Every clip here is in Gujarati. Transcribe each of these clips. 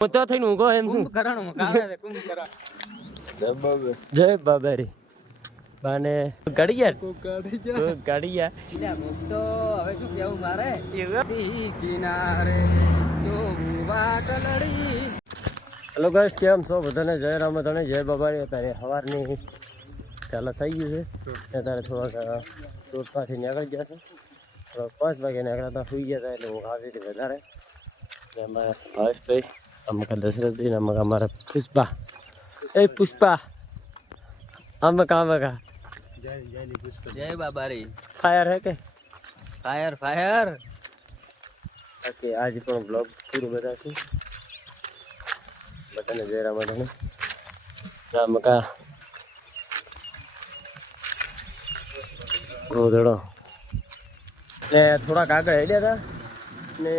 તો થઈને ઊંઘો એમ શું જય બાબા રે બાને ગાડી ગયા તો હવે શું કેવું મારે કિનારે હેલો ગાઈસ કેમ છો બધાને જય રામધણે જય બાબા રે અત્યારે સવારની ચાલો થઈ ગયું છે અત્યારે થોડાક ચોટપાથી નીકળી ગયા છે 5 વાગે નીકળ્યા હતા સુઈ ગયા હતા એટલે ઊંઘ આવી હતી વધારે અમારા ભાવેશભાઈ અમુક દશરથજી અમુક અમારા પુષ્પા અમુક જય બાબા રે ફાયર હે કે ફાયર બાકી આજે પણ બ્લોગ પૂરું બતાવશું બધાને જય રામધણે રામકા ગોધડો ને થોડાક આગળ હેડ્યા હતા ને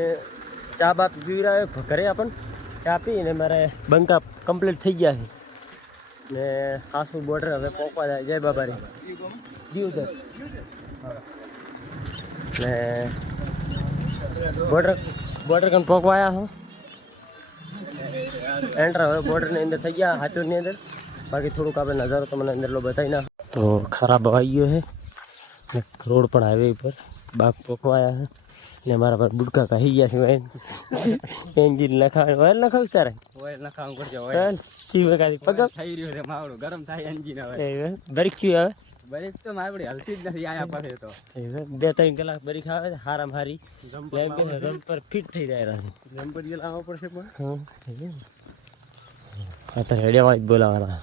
ચા બાપ પીવી રહ્યા ઘરે આપણને ચા પીને મારે બંકા કમ્પ્લીટ થઈ ગયા છે ને આસુ બોર્ડર હવે પહોંચવા જાય જય બાબા રે દીવદર ને બોર્ડર કન પહોંચવા આવ્યા છો એન્ટર હવે બોર્ડરની અંદર થઈ ગયા હાથોની અંદર બાકી થોડુંક આપણે નજારો તમને અંદર લો બતાવી ના તો ખરાબ આવી ગયો છે ને રોડ પણ હાઈવે ઉપર બાગ પકવાયા છે ને મારા પર બુડકા કહી ગયા છે એન્જિન નખાવ ઓઇલ નખાવ તારે ઓઇલ નખાવું પડશે ઓઇલ સીવકાથી પગ થઈ રહ્યો છે માવડો ગરમ થાય એન્જિન હવે બરીક થયું હવે બરીક તો મારી હલતી જ નથી આયા પાસે તો 2-3 કલાક બરીક આવે છે હારામ હારી રમ પર ફિટ થઈ જાય જમ્પર જે લાવવા પડશે પણ હા તો હેડિયાવાળી જ બોલાવાના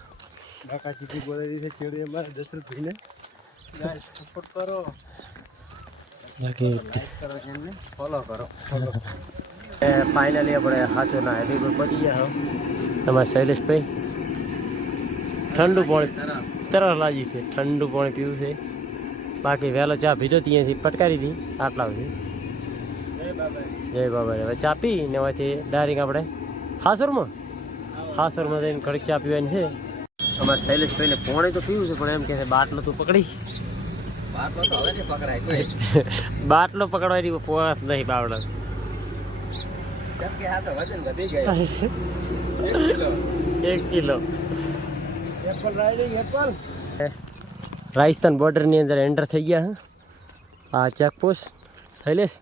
કાકાજી બોલાવી છે ખેડે અમારા દશરથભાઈને ગાઈસ સપોર્ટ કરો બાકી ફોલો કરો ફાઇનલી આપણે હાથો ના હેવી પર પહોંચી ગયા હો તમારા શૈલેષભાઈ ઠંડુ પાણી તરસ લાગી છે ઠંડુ પાણી પીવું છે બાકી વહેલો ચા પીધો ત્યાંથી પટકારી હતી આટલા સુધી જય બાબા હવે ચા પી ને એમાંથી ડાયરેક્ટ આપણે હાસુરમાં જઈને ઘડીક ચા પીવાની છે અમારે શૈલેષભાઈને પાણી તો પીવું છે પણ એમ કે છે બાટલો તું પકડી બાટલો તો હવે પકડાય બાટલો પકડવાની પોસ નહીં બાવડો કેમ કે આ તો વજન વધી ગયું 1 kilo apple riding apple Rajasthan બોર્ડરની અંદર એન્ટર થઈ ગયા હા આ ચેકપોસ્ટ શૈલેષ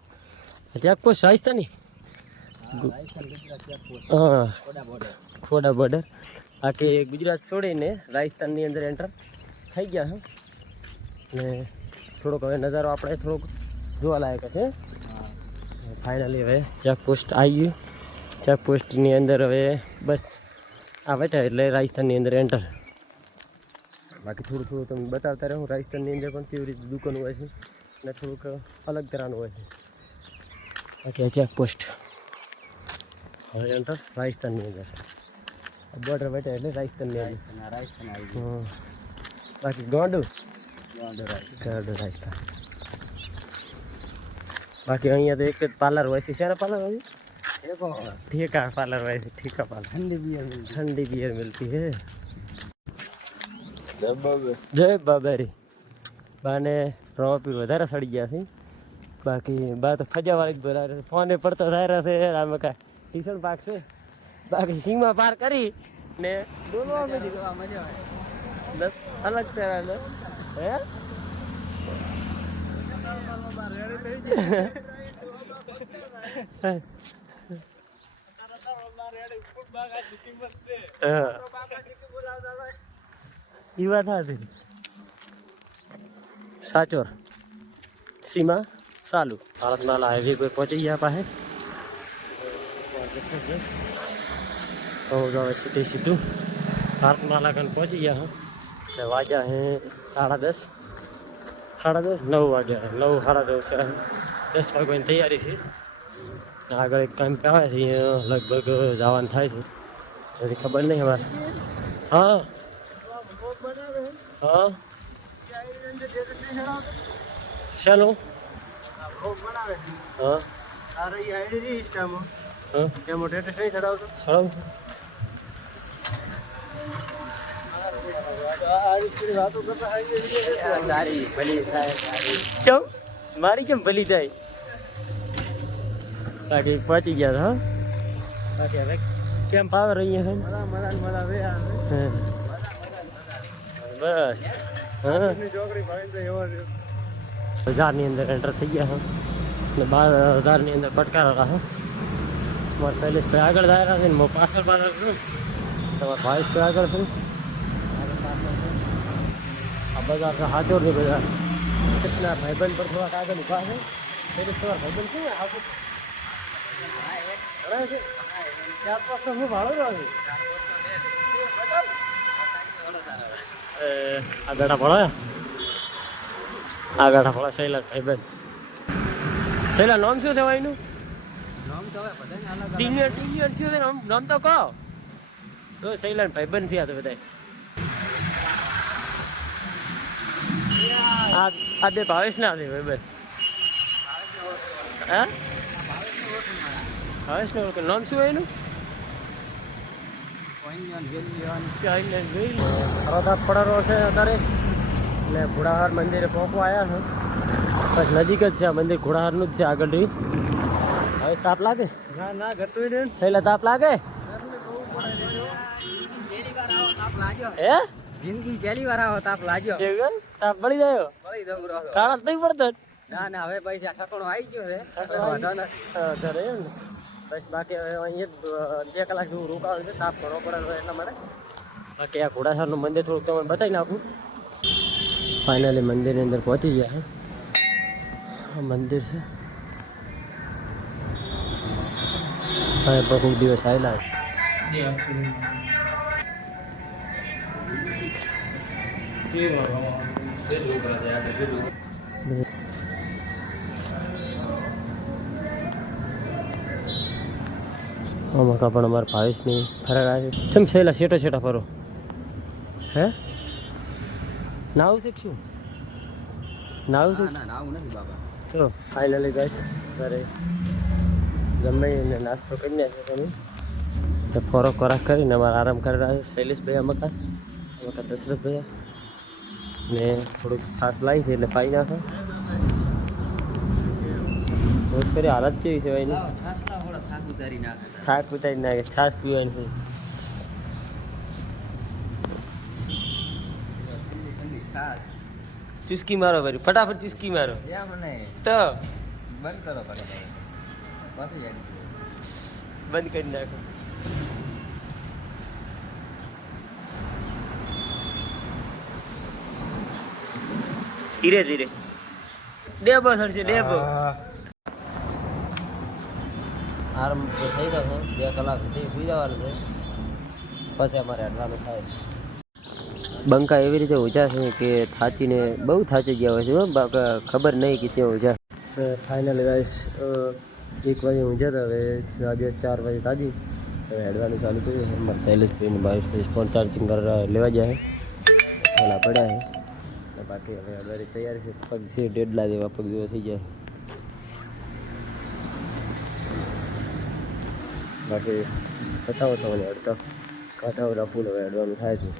ચેકપોસ્ટ રાજસ્થાની હા ખોડા બોર્ડર બાકી ગુજરાત છોડીને રાજસ્થાનની અંદર એન્ટર થઈ ગયા હા ને થોડોક હવે નજારો આપણે થોડોક જોવા લાયક છે ફાઇનલી હવે ચેકપોસ્ટ આવી ગયું ચેકપોસ્ટની અંદર હવે બસ આ બેઠા એટલે રાજસ્થાનની અંદર એન્ટર બાકી થોડું તમને બતાવતા રહું રાજસ્થાનની અંદર પણ કેવી રીતે દુકાન હોય છે અને થોડુંક અલગ તરહનું હોય છે બાકી આ ચેકપોસ્ટ હવે એન્ટર રાજસ્થાનની અંદર બોર્ડર બેઠા એટલે રાજસ્થાનની અંદર બાકી ગોંડું રાજસ્થાન બાકી અહીંયા તો એક જ પાર્લર હોય છે શેના પાર્લર હોય છે ઠેકા પાર્લર હોય છે ઠેકા પાર્લર ઠંડી बियर मिलती है જય બાબા રે બાને રોપી વધારે સડી ગયા છે બાકી બા તો ફજાવાળી જ બોલાવે છે ફોને પડતો થાય છે આમાં કાંઈ ટ્યુશન પાક છે બાકી સીમા પાર કરી ને બોલવા મજા આવે અલગ તરહ હે ઈ વાત હતી સાચોર સીમા ચાલુ ભારતમાલા હાઈવે કોઈ પહોંચી ગયા પાસે સીધે સીધું ભારતમાલા કન પહોંચી ગયા હા ને વાગ્યા હે 10:30 9 વાગ્યા 9:30 છે 10 વાગ્યાની તૈયારી છે આગળ એક કામ આવે છે લગભગ જવાનું થાય છે એની ખબર નહીં અમારે હા હા ચાલો હા મારી કેમ ભલી થાય બાકી પહોંચી ગયા હતા બાકી હવે કેમ પાવર અહીંયા છે મજા વે આવે હા. બસ હા ચોકડી ભાઈ તો એવો છે. બજારની અંદર એન્ટર થઈ ગયા હો ને 12,000ની અંદર પટકારેલા હો. મારા શૈલેષભાઈ આગળ જાય છે ને હું પાછળ છું. તમારા ભાવેશભાઈ આગળ છું. આ બજાર છે હાજોરની બજાર. કૃષ્ણના ભાઈબંધ પર થોડાક આગળ ઊભા છે. શૈલેષ તમારા ભાઈબંધ છે ને આખું ઘણા છે 4-5 તો હું ભાડો રહ્યો છું. આ ગાડા ભળો આ ગાડા ભળો શૈલા ભાઈબંધ. શૈલા નામ શું થવાય એનું? ટીનિયર શું છે નામ તો કહો. તો શૈલા ભાઈબંધ છે આ તો બધા. આ બે ભાવેશ ના છે ભાઈબંધ. હા ભાવેશ ને નામ શું હોય એનું? તાપ પડેલો છે અત્યારે એટલે ઘોડાહાર મંદિરે પહોંચવા આવ્યા છે. બસ નજીક જ છે આ મંદિર ઘોડાહારનું જ છે આગળ રહી. હવે તાપ લાગે? ના ઘટતું ને શૈલા તાપ લાગે? હે જિંદગી પહેલી વાર આવો તાપ લાગ્યો. એવું તાપ પડી જાય કાળા નહીં પડતો? ના હવે ભાઈ ઠાકોરો આવી ગયો છે. અત્યારે એમ ને બસ બાકી હવે અહીંયા 2 કલાક જેવું રોકાવાનું છે. તાપ ઘણો પડે એટલા માટે. બાકી આ ઘોડાસરનું મંદિર થોડુંક તમને બતાવી નાખું. ફાઇનલી મંદિરની અંદર પહોંચી ગયા છે. આ મંદિર છે. હવે બહુ દિવસ આવેલા આમાં પણ અમારા ભાવેશની ફરક આવે છે. કેમ છેલ્લા શેટા ફરો હે નાવું છે શું નાવું છે? તો ફાઇનલી ગાઈસ ઘરે જમીને નાસ્તો કરી નાખ્યો તમે તો ફોરો ખોરાક કરીને અમારે આરામ કરી રહ્યા છે. શૈલેષભાઈ અમકા દશરથભાઈ ને થોડુંક છાશ લાવી છે એટલે પાઈ નાખો. રોજ કરી હાલત કેવી છે ભાઈ થાક ઉતારી નાખે. છાશ પીવાની છે. ચુસ્કી મારો ભાઈ ફટાફટ ચુસ્કી મારો તો બંધ કરો બંધ કરી નાખો. ધીરે ધીરે ડેબો સડશે ડેબો. આરામ થઈ ગયો છે. 2 કલાક સુધી સુઈ જવાનું છે પછી અમારે હટવાનું થાય. બંકા એવી રીતે ઊંચા છે કે થાચીને બહુ થાચી ગયા હોય છે. ખબર નહીં કે ત્યાં ઊંચા. ફાઇનલી ગાઈસ 1 વાગે ઊંઝા હતા. હવે આજે 4 વાગે તાજી. હવે હેડવાનું ચાલુ કર્યું. અમારા શૈલેષભાઈને 22 ફોન ચાર્જિંગ લેવા જાય થોડા પડ્યા છે. બાકી હવે હેડવાની તૈયાર છે. પગ છે 1.5 જેવા પગ જેવો થઈ જાય. બાકી બતાવો તમને હેડતા કાંઠાવાળા પુલ હવે હેડવાનું થાય છે.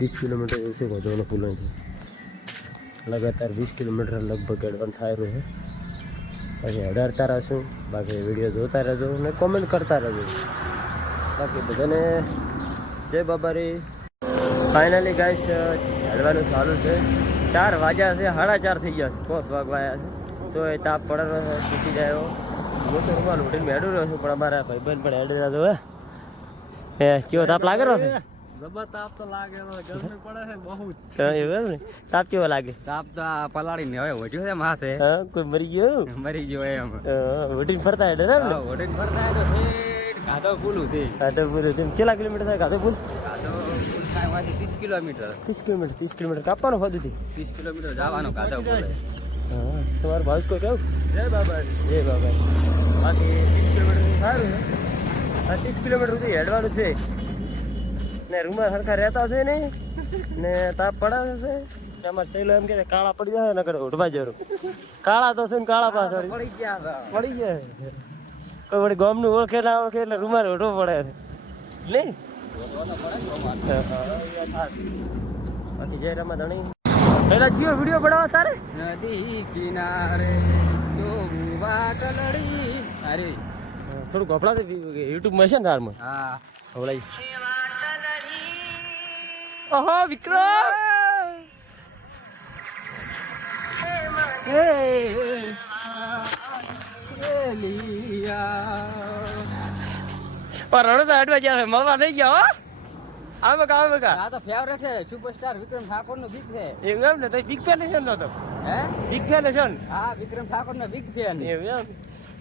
30 કિલોમીટર ઓછું વધવાનો પુલ છે. લગાતાર 20 કિલોમીટર લગભગ હેડવાનું થાય રહ્યું છે. પછી હેડાડતા રહેશું. બાકી વિડીયો જોતા રહેજો અને કોમેન્ટ કરતા રહેજો. બાકી બધાને જય બાબારી. ફાઇનલી ગાઈસ હેડવાનું ચાલુ છે. 4 વાગ્યા છે 4:30 થઈ ગયા છે. 5 વાગવા આવ્યા છે તો એ તાપ પડેલો છે. શીખી જાય હું તો રૂમાલ ઉઠીને હેડું રહ્યો છું પણ અમારા ભાઈબંધ પણ હેડી રહ્યા તો હે કેવો તાપ લાગે રહ્યો છે? તાપ તો લાગે ગરમી પડે છે બહુ. એવું ને તાપ કેવો લાગે? તાપ તો પલાળીને હવે ઓઢ્યો છે માથે. હા કોઈ મરી ગયો એમ ઉઠીને ફરતા હેડે ને ઓઢીને ફરતા તો ગાધો પુલું છે. ગાધો પુલ કેટલા કિલોમીટર થાય ગાધો પુલ? ગાધો પુલ થાય 30 કિલોમીટર. 30 કિલોમીટર કાપવાનો હોદુથી 30 કિલોમીટર જવાનું ગાધો પુલ. હા તમારો ભાવ કોઈ કેવું? જય બાબા. બાકી 30 કિલોમીટર સારું છે. 30 કિલોમીટર સુધી હેડવાનું છે ને રૂમમાં સરખા રહેતા છે નહીં ને તાપ પડાવે છે. અમારે સહેલો એમ કે કાળા પડી જાય ને કરે ઉઠવા જરૂર. કાળા તો છે ને કાળા પાછળ પડી ગયા કોઈ વળી ગામનું ઓળખે ના ઓળખે એટલે રૂમાલ ઉઠવો પડે નહીં. બાકી જય રમા ધણી પેલા જીઓ વિડીયો બનાવવા તારે નદી કિનારે જો વાટલડી. અરે થોડું ગોપડા યુટ્યુબમાં છે ને તારમાં હા હવળાઈ ઓહો વિક્રમ રણો તો અડવા ગયા મળવા નહીં ગયા હો આવે કા આ તો ફેવરેટ છે સુપરસ્ટાર વિક્રમ ઠાકોર નો બિગ ફેન એમ એમ ને તો બિગ ફેન છે ને તો હે બિગ ફેન છે ને હા વિક્રમ ઠાકોર નો બિગ ફેન એમ એમ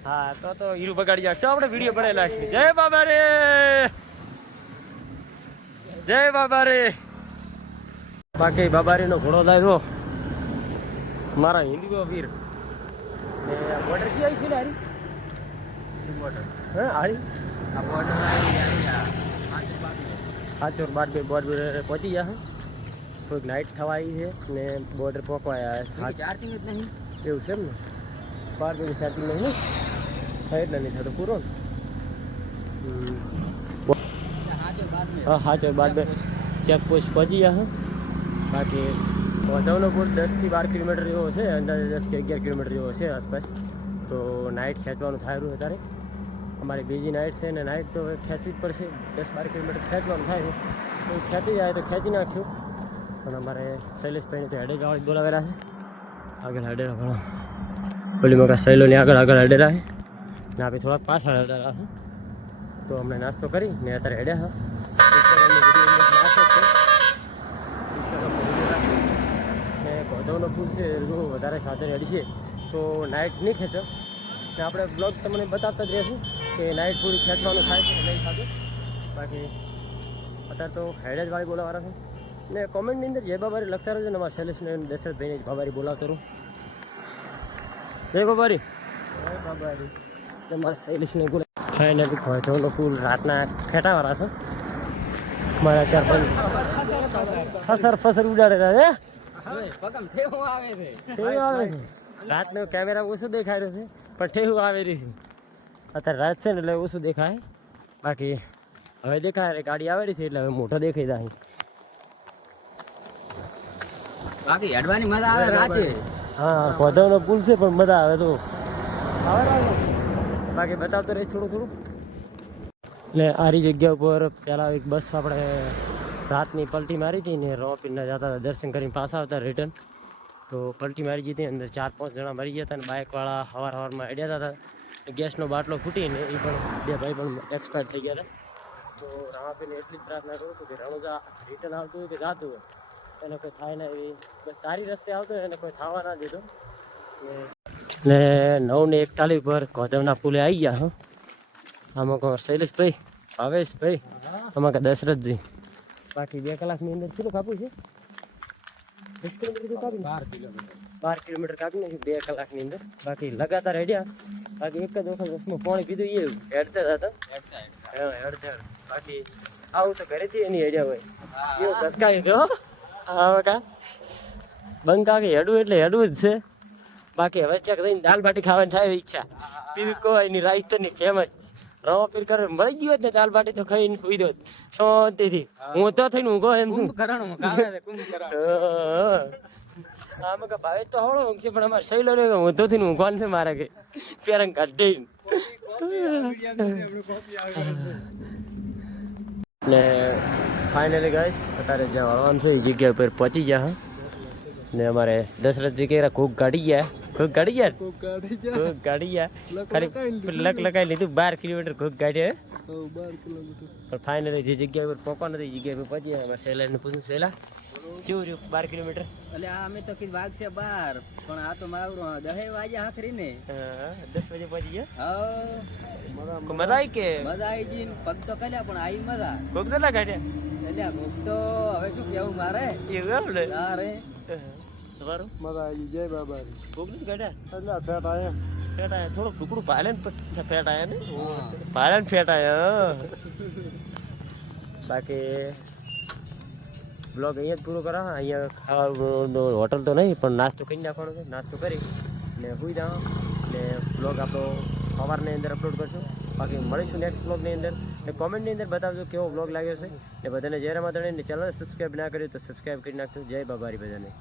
હા તો હીરો બગાડી જાય આપણે વિડીયો બનાવેલા છે જય બાબા રે જય બાબા રે બાકી બાબારીનો ઘોડો લાવ્યો મારા હિન્દીઓ વીર ને બોર્ડર થી આવી છે ને હારી બોર્ડર હે હારી આ બોર્ડર આવી હાચોર બાર બોર્ડર પહોંચી ગયા થોડીક નાઇટ થવા આવી છે ને બોર્ડર પહોંચવાયા આ ચાર્જિંગ જ નહીં એવું છે એમ ને 12 વાગે ચાર્જિંગ નહીં ને થાય એટલે નહીં થતું પૂરો હા ચાર બાર ચેકપોસ્ટ પહોંચી ગયા બાકી વધવનપુર 10 થી 12 કિલોમીટર જેવો છે અંદાજે 10 થી 11 કિલોમીટર જેવો છે આસપાસ તો નાઇટ ખેંચવાનું થાય રહ્યું અત્યારે અમારી બીજી નાઇટ છે ને નાઇટ તો ખેંચવી જ પડશે 10-12 કિલોમીટર ખેંચવાનું થાય તો ખેંચી જાય તો ખેંચી નાખશું પણ અમારે શૈલેષભાઈને તો હેડેરાવાળી બોલાવેલા છે આગળ હેડેરા ઘણો ઓલી મકા શૈલોની આગળ હેડેરા છે ને આપણે થોડાક પાછળ હેડેરા છે તો અમને નાસ્તો કરી ને અત્યારે હેડ્યા ને ગોધવનો પુલ છે જો વધારે સાધન હેડશે તો નાઇટ નહીં ખેંચો ને આપણે બ્લોગ તમને બતાવતા જ રહીશું કે નાઇટ પૂરી ખેંચવાનું થાય છે નહીં થતું બાકી અત્યારે તો હેડેજ વાળી બોલાવાળા છે ને કોમેન્ટની અંદર જય બાબારી લખતા રહેજો ને અમારા શૈલેષને દશરથભાઈને જ બાબારી બોલાવતો રહું જય બાબારી મારા શૈલેષને બોલા ફાઇનલી ગોધવનો પુલ રાતના ખેંટાવાળા છે મારા ચાર ફસર ઉડાડેલા હે પગમ ઠેવું આવે છે ઠેવું આવે છે રાતનો કેમેરા ઓછું દેખાઈ રહ્યો છે પણ ઠેવું આવે રહી છે અત્યારે રાત છે ને એટલે ઓછું દેખાય બાકી હવે દેખાય ગાડી આવે છે એટલે હવે મોટો દેખાઈ જાય બાકી હેડવાની મજા આવે રાતે હા ગોધવનો પુલ છે પણ મજા આવે તો બાકી બતાવતો રહીશ થોડું એટલે આરી જગ્યા ઉપર પહેલાં એક બસ આપણે રાતની પલટી મારી હતી ને રોપીના જતા હતા દર્શન કરીને પાછા આવતા રિટર્ન તો પલટી મારી ગઈ હતી અંદર 4-5 જણા મરી ગયા હતા અને બાઇકવાળા સવારમાં અડ્યા હતા ગેસનો બાટલો ફૂટીને એ પણ 2 ભાઈ પણ એક્સપાયર થઈ ગયા હતા તો રામાપીને એટલી જ પ્રાર્થના કરું છું કે રણુજા રિટર્ન આવતું હોય કે જાતું હોય એને કોઈ થાય ના એવી બસ તારી રસ્તે આવતો હોય એને કોઈ થવા ના દેતો ને 9:41 પર ગોધવના પુલે આવી ગયા હો આમાં કહો શૈલેષભાઈ ભાવેશભાઈ આમાં કે દશરથજી બાકી 2 કલાકની અંદર કેટલું કાપવું છે 12 કિલોમીટર કાપી નાખ્યું 2 કલાકની અંદર બાકી લગાતાર હેડ્યા બાકી એક જ વખત બસમાં પાણી પીધું એ હેડતા હતા હેડતા બાકી આવું તો ઘરેથી એની હેડ્યા હોય એવું ધસકાય ગયો હા કા બંકા કે હેડવું એટલે હેડવું જ છે બાકી હવે ચેક થઈને દાલ બાટી ખાવાની થાય ઈચ્છા પીવું કોઈ એની રાજસ્થાનની ફેમસ રવા પીર કરે મળી ગયો ને દાલ બાટી તો ખાઈને સુઈ દો શાંતિથી હું તો થઈને ઊંઘો એમ શું આમાં કે ભાવેશ તો હવળો ઊંઘ છે પણ અમારે શૈલો ને હું તો થઈને ઊંઘવાનું છે મારે કે પેરંગ કાઢી ને ફાઇનલી ગાઈસ અત્યારે જ્યાં વળવાનું છે એ જગ્યા ઉપર પહોંચી ગયા હા ને અમારે દશરથજી કે કોક ગાડી ગયા ખાલી લક લકાઈ લીધું 12 કિલોમીટર કોક ગાડી પણ ફાઇનલી જે જગ્યા ઉપર પહોંચવા નથી એ જગ્યા પર પહોંચી ગયા અમારે સહેલાને પૂછ્યું સહેલા કેવું રહ્યું 12 કિલોમીટર એટલે અમે તો કીધું વાગ છે 12 પણ આ તો મારું 10 વાગે આખરી ને 10 વાગે પહોંચી ગયા હા મજા આવી કે મજા આવી ગઈ પગ તો કર્યા પણ આવી મજા કોક નતા કાઢ્યા એટલે ભૂખ તો હવે શું કેવું મારે એવું એમ ને તારે તમારું મજા આવી જય બાબા કોક નથી કાઢ્યા એટલે ફેટ આયા થોડું ટુકડું પાલે ને ફેટ આયા ને પાલે ને ફેટ આયા બાકી બ્લોગ અહીંયા જ પૂરો કરા અહીંયા ખાવાનું હોટલ તો નહીં પણ નાસ્તો કરી નાખવાનો છે નાસ્તો કરી ને સુઈ જાઓ ને બ્લોગ આપણો સવારની અંદર અપલોડ કરશું બાકી મળીશું નેક્સ્ટ બ્લોગની અંદર ને કોમેન્ટની અંદર બતાવજો કેવો બ્લોગ લાગ્યો છે ને બધાને જય રામાધણી ને ચેનલ સબસ્ક્રાઈબ ના કર્યું તો સબસ્ક્રાઈબ કરી નાખજો જય બાબારી બધાને